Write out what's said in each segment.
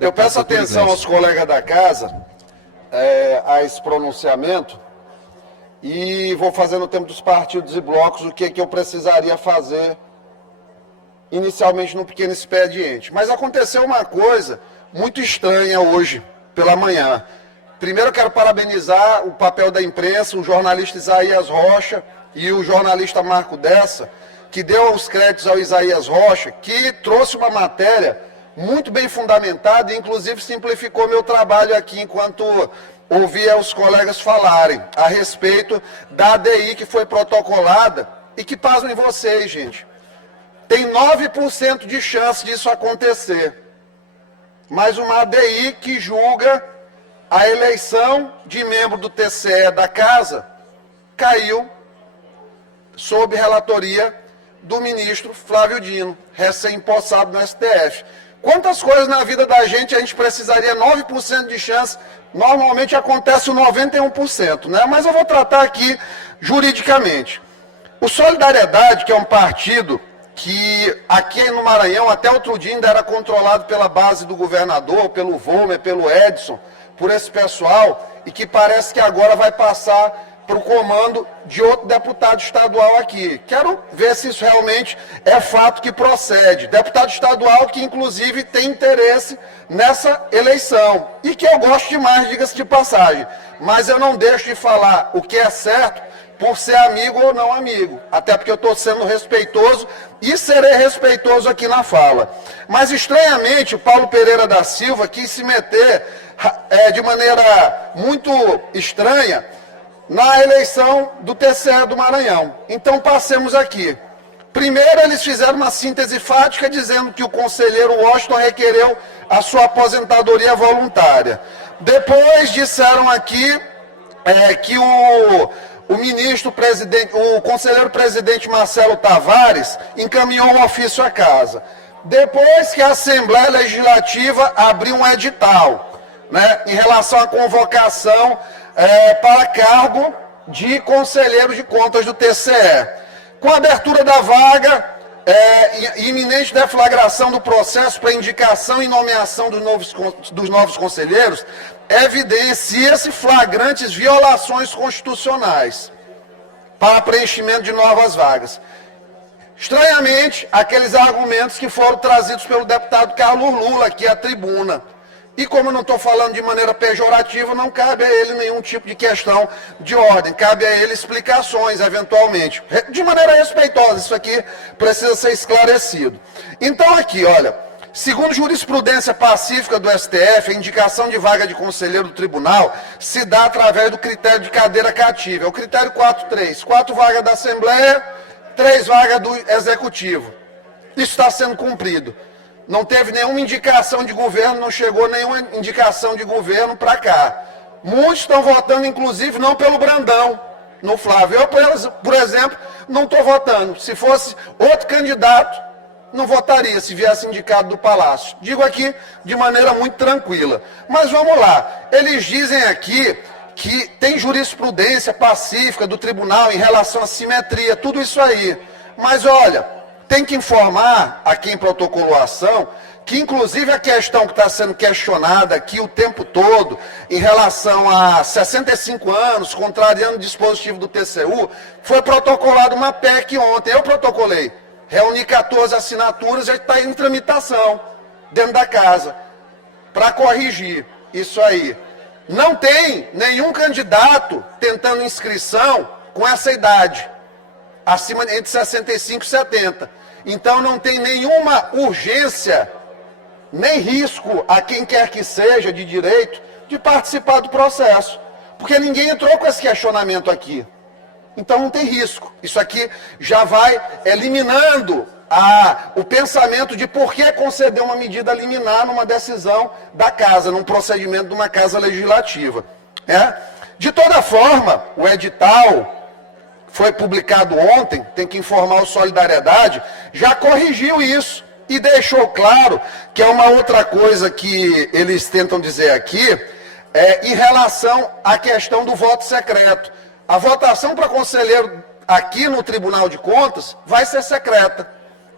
Eu peço atenção aos colegas da casa a esse pronunciamento e vou fazer no tempo dos partidos e blocos o que eu precisaria fazer inicialmente no pequeno expediente. Mas aconteceu uma coisa muito estranha hoje pela manhã. Primeiro eu quero parabenizar o papel da imprensa, o jornalista Isaías Rocha e o jornalista Marco Dessa, que deu os créditos ao Isaías Rocha, que trouxe uma matéria muito bem fundamentada e inclusive simplificou meu trabalho aqui enquanto ouvia os colegas falarem a respeito da ADI que foi protocolada e que, pasmem vocês, gente, tem 9% de chance disso acontecer. Mas uma ADI que julga a eleição de membro do TCE da Casa caiu sob relatoria do ministro Flávio Dino, recém-empossado no STF. Quantas coisas na vida da gente a gente precisaria 9% de chance, normalmente acontece o 91%, né? Mas eu vou tratar aqui juridicamente. O Solidariedade, que é um partido que aqui no Maranhão, até outro dia ainda era controlado pela base do governador, pelo Volmer, pelo Edson, por esse pessoal, e que parece que agora vai passar para o comando de outro deputado estadual aqui. Quero ver se isso realmente é fato que procede. Deputado estadual que, inclusive, tem interesse nessa eleição. E que eu gosto demais, diga-se de passagem. Mas eu não deixo de falar o que é certo por ser amigo ou não amigo. Até porque eu estou sendo respeitoso e serei respeitoso aqui na fala. Mas, estranhamente, o Paulo Pereira da Silva quis se meter de maneira muito estranha na eleição do TCE do Maranhão. Então, passemos aqui. Primeiro, eles fizeram uma síntese fática dizendo que o conselheiro Washington requereu a sua aposentadoria voluntária. Depois, disseram aqui que o conselheiro presidente Marcelo Tavares encaminhou um ofício à casa. Depois que a Assembleia Legislativa abriu um edital, né, em relação à convocação para cargo de conselheiro de contas do TCE. Com a abertura da vaga, iminente deflagração do processo para indicação e nomeação dos novos conselheiros, evidencia-se flagrantes violações constitucionais para preenchimento de novas vagas. Estranhamente, aqueles argumentos que foram trazidos pelo deputado Carlos Lula aqui à tribuna. E como eu não estou falando de maneira pejorativa, não cabe a ele nenhum tipo de questão de ordem, cabe a ele explicações, eventualmente. De maneira respeitosa, isso aqui precisa ser esclarecido. Então aqui, olha, segundo jurisprudência pacífica do STF, a indicação de vaga de conselheiro do tribunal se dá através do critério de cadeira cativa. É o critério 4.3, 4 vagas da Assembleia, 3 vagas do Executivo. Isso está sendo cumprido. Não teve nenhuma indicação de governo, não chegou nenhuma indicação de governo para cá. Muitos estão votando, inclusive, não pelo Brandão, no Flávio. Eu, por exemplo, não estou votando. Se fosse outro candidato, não votaria se viesse indicado do Palácio. Digo aqui de maneira muito tranquila. Mas vamos lá. Eles dizem aqui que tem jurisprudência pacífica do tribunal em relação à simetria, tudo isso aí. Mas olha, tem que informar a quem protocolou a ação que, inclusive, a questão que está sendo questionada aqui o tempo todo, em relação a 65 anos, contrariando o dispositivo do TCU, foi protocolada uma PEC ontem. Eu protocolei. Reuni 14 assinaturas, já está em tramitação dentro da casa, para corrigir isso aí. Não tem nenhum candidato tentando inscrição com essa idade, acima entre 65 e 70. Então não tem nenhuma urgência, nem risco a quem quer que seja de direito de participar do processo. Porque ninguém entrou com esse questionamento aqui. Então não tem risco. Isso aqui já vai eliminando o pensamento de por que conceder uma medida liminar numa decisão da casa, num procedimento de uma casa legislativa. De toda forma, o edital foi publicado ontem, tem que informar o Solidariedade, já corrigiu isso e deixou claro que é uma outra coisa que eles tentam dizer aqui, em relação à questão do voto secreto. A votação para conselheiro aqui no Tribunal de Contas vai ser secreta.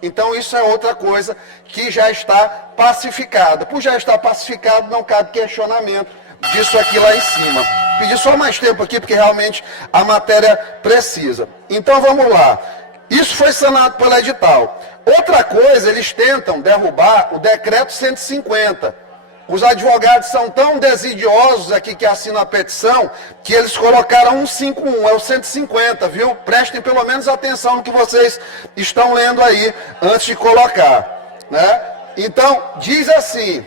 Então isso é outra coisa que já está pacificada. Por já estar pacificado, não cabe questionamento disso aqui lá em cima. Pedi só mais tempo aqui, porque realmente a matéria precisa. Então vamos lá. Isso foi sanado pelo edital. Outra coisa, eles tentam derrubar o decreto 150. Os advogados são tão desidiosos aqui que assinam a petição, que eles colocaram 151, é o 150, viu? Prestem pelo menos atenção no que vocês estão lendo aí, antes de colocar, né? Então, diz assim,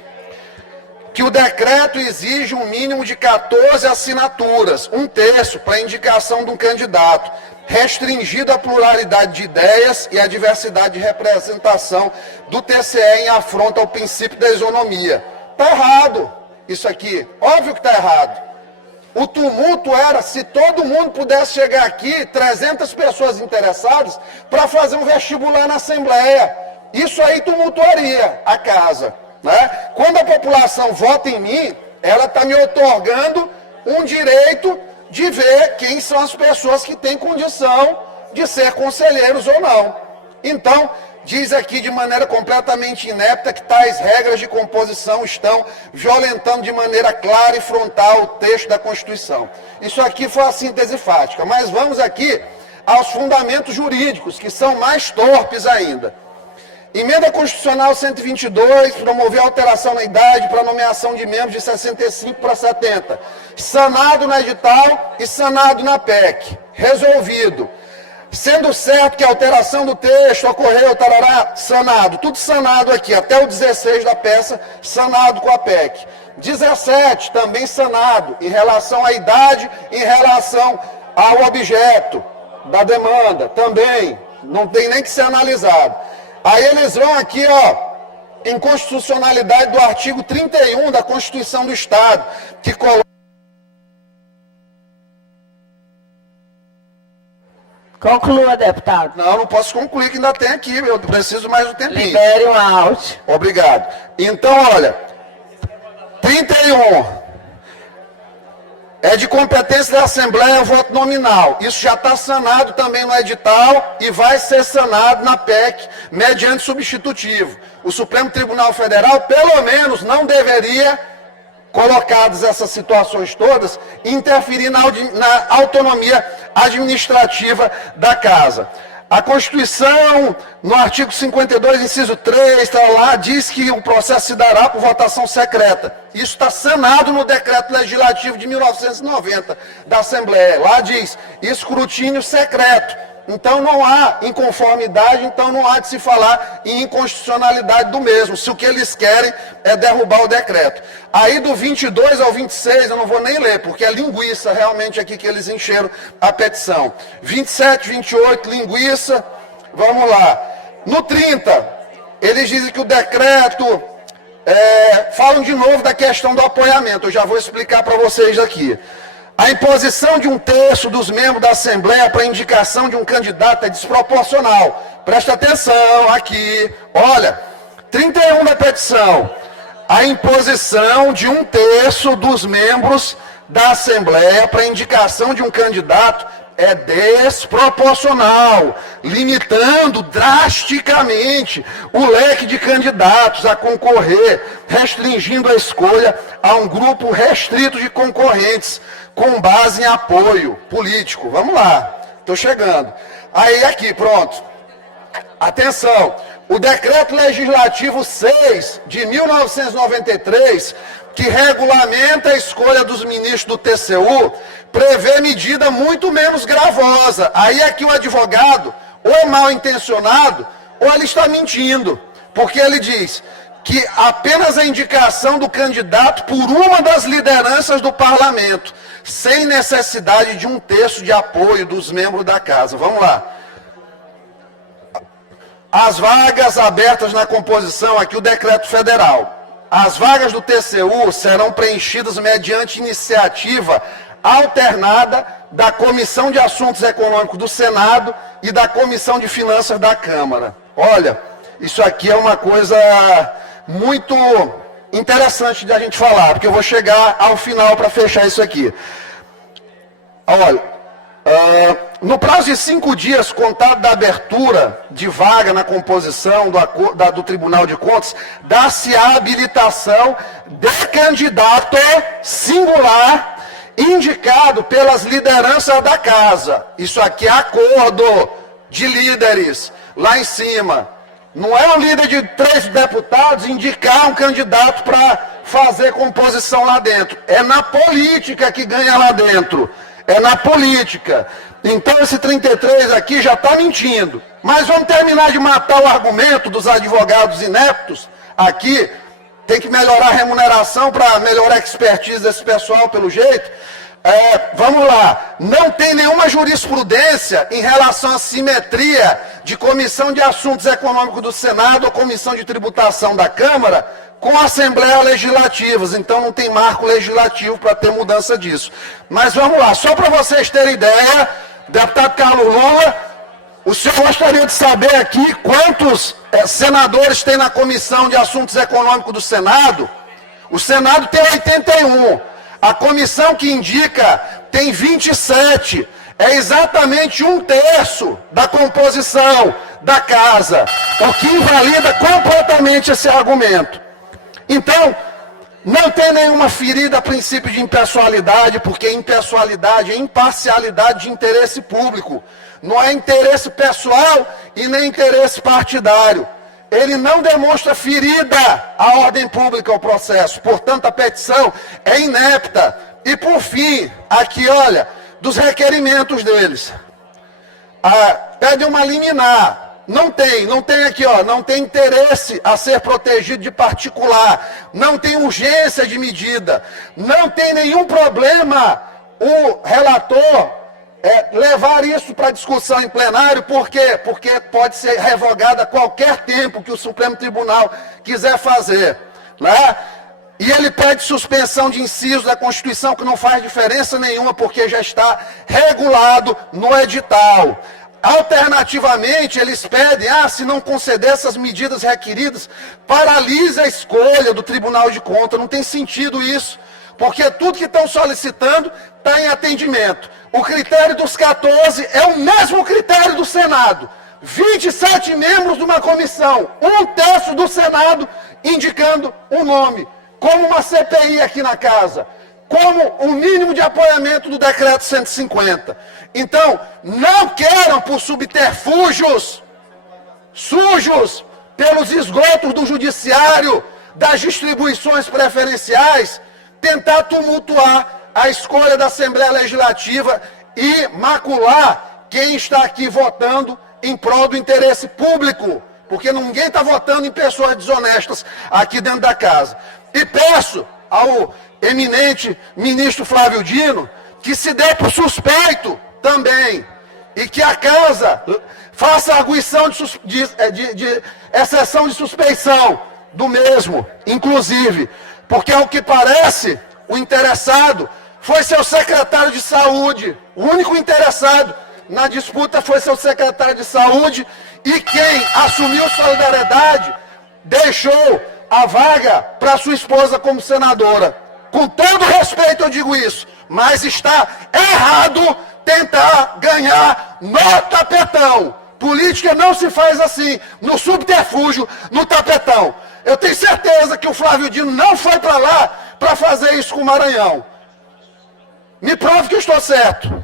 que o decreto exige um mínimo de 14 assinaturas, 1/3 para a indicação de um candidato, restringido a pluralidade de ideias e a diversidade de representação do TCE em afronta ao princípio da isonomia. Está errado isso aqui, óbvio que está errado. O tumulto era se todo mundo pudesse chegar aqui, 300 pessoas interessadas, para fazer um vestibular na Assembleia. Isso aí tumultuaria a casa, né? Quando a população vota em mim, ela está me otorgando um direito de ver quem são as pessoas que têm condição de ser conselheiros ou não. Então, diz aqui de maneira completamente inepta que tais regras de composição estão violentando de maneira clara e frontal o texto da Constituição. Isso aqui foi a síntese fática, mas vamos aqui aos fundamentos jurídicos, que são mais torpes ainda. Emenda Constitucional 122, promoveu alteração na idade para nomeação de membros de 65 para 70. Sanado no edital e sanado na PEC. Resolvido. Sendo certo que a alteração do texto ocorreu, tarará, sanado, tudo sanado aqui, até o 16 da peça, sanado com a PEC. 17, também sanado, em relação à idade, em relação ao objeto da demanda, também, não tem nem que ser analisado. Aí eles vão aqui, ó, inconstitucionalidade do artigo 31 da Constituição do Estado, que coloca... Conclua, deputado. Não posso concluir, que ainda tem aqui, eu preciso mais um tempinho. Libere o áudio. Obrigado. Então, olha, 31 é de competência da Assembleia, voto nominal. Isso já está sanado também no edital e vai ser sanado na PEC, mediante substitutivo. O Supremo Tribunal Federal, pelo menos, não deveria, colocadas essas situações todas, interferir na autonomia administrativa da Casa. A Constituição, no artigo 52, inciso 3, está lá, diz que o processo se dará por votação secreta. Isso está sanado no decreto legislativo de 1990 da Assembleia. Lá diz, escrutínio secreto. Então não há inconformidade, então não há de se falar em inconstitucionalidade do mesmo, se o que eles querem é derrubar o decreto. Aí do 22 ao 26, eu não vou nem ler, porque é linguiça realmente aqui que eles encheram a petição. 27, 28, linguiça, vamos lá. No 30, eles dizem que o decreto, falam de novo da questão do apoiamento, eu já vou explicar para vocês aqui. A imposição de 1/3 dos membros da Assembleia para indicação de um candidato é desproporcional. Presta atenção aqui. Olha, 31 da petição. A imposição de 1/3 dos membros da Assembleia para indicação de um candidato é desproporcional, limitando drasticamente o leque de candidatos a concorrer, restringindo a escolha a um grupo restrito de concorrentes, com base em apoio político. Vamos lá, estou chegando. Aí aqui, pronto. Atenção, o Decreto Legislativo 6 de 1993, que regulamenta a escolha dos ministros do TCU, prevê medida muito menos gravosa. Aí é que o advogado, ou é mal intencionado, ou ele está mentindo. Porque ele diz que apenas a indicação do candidato por uma das lideranças do parlamento, sem necessidade de 1/3 de apoio dos membros da casa. Vamos lá. As vagas abertas na composição, aqui o decreto federal. As vagas do TCU serão preenchidas mediante iniciativa alternada da Comissão de Assuntos Econômicos do Senado e da Comissão de Finanças da Câmara. Olha, isso aqui é uma coisa muito interessante de a gente falar, porque eu vou chegar ao final para fechar isso aqui. Olha, no prazo de 5 dias, contado da abertura de vaga na composição do Tribunal de Contas, dá-se a habilitação de candidato singular indicado pelas lideranças da casa. Isso aqui é acordo de líderes lá em cima. Não é um líder de 3 deputados indicar um candidato para fazer composição lá dentro. É na política que ganha lá dentro. É na política. Então esse 33 aqui já está mentindo. Mas vamos terminar de matar o argumento dos advogados ineptos aqui. Tem que melhorar a remuneração para melhorar a expertise desse pessoal, pelo jeito. Vamos lá, não tem nenhuma jurisprudência em relação à simetria de Comissão de Assuntos Econômicos do Senado ou Comissão de Tributação da Câmara com Assembleia Legislativas, então não tem marco legislativo para ter mudança disso. Mas vamos lá, só para vocês terem ideia, deputado Carlos Lula, o senhor gostaria de saber aqui quantos senadores tem na Comissão de Assuntos Econômicos do Senado? O Senado tem 81. A comissão que indica tem 27, é exatamente 1/3 da composição da casa, o que invalida completamente esse argumento. Então, não tem nenhuma ferida a princípio de impessoalidade, porque impessoalidade é imparcialidade de interesse público, não é interesse pessoal e nem interesse partidário. Ele não demonstra ferida à ordem pública ao processo, portanto a petição é inepta. E por fim, aqui olha, dos requerimentos deles, pede uma liminar, não tem aqui ó, não tem interesse a ser protegido de particular, não tem urgência de medida, não tem nenhum problema o relator levar isso para discussão em plenário, por quê? Porque pode ser revogada a qualquer tempo que o Supremo Tribunal quiser fazer, né? E ele pede suspensão de incisos da Constituição, que não faz diferença nenhuma, porque já está regulado no edital. Alternativamente, eles pedem, se não conceder essas medidas requeridas, paralisa a escolha do Tribunal de Contas. Não tem sentido isso, porque tudo que estão solicitando está em atendimento. O critério dos 14 é o mesmo critério do Senado. 27 membros de uma comissão, 1/3 do Senado indicando um nome, como uma CPI aqui na casa, como o mínimo de apoiamento do decreto 150. Então, não queiram por subterfúgios sujos pelos esgotos do judiciário, das distribuições preferenciais, tentar tumultuar a escolha da Assembleia Legislativa e macular quem está aqui votando em prol do interesse público, porque ninguém está votando em pessoas desonestas aqui dentro da casa. E peço ao eminente ministro Flávio Dino que se dê por suspeito também, e que a casa faça arguição de exceção de suspeição do mesmo, inclusive, porque ao que parece, o interessado foi seu secretário de saúde, o único interessado na disputa foi seu secretário de saúde, e quem assumiu solidariedade deixou a vaga para sua esposa como senadora. Com todo respeito eu digo isso, mas está errado tentar ganhar no tapetão. Política não se faz assim, no subterfúgio, no tapetão. Eu tenho certeza que o Flávio Dino não foi para lá para fazer isso com o Maranhão. Me prove que eu estou certo.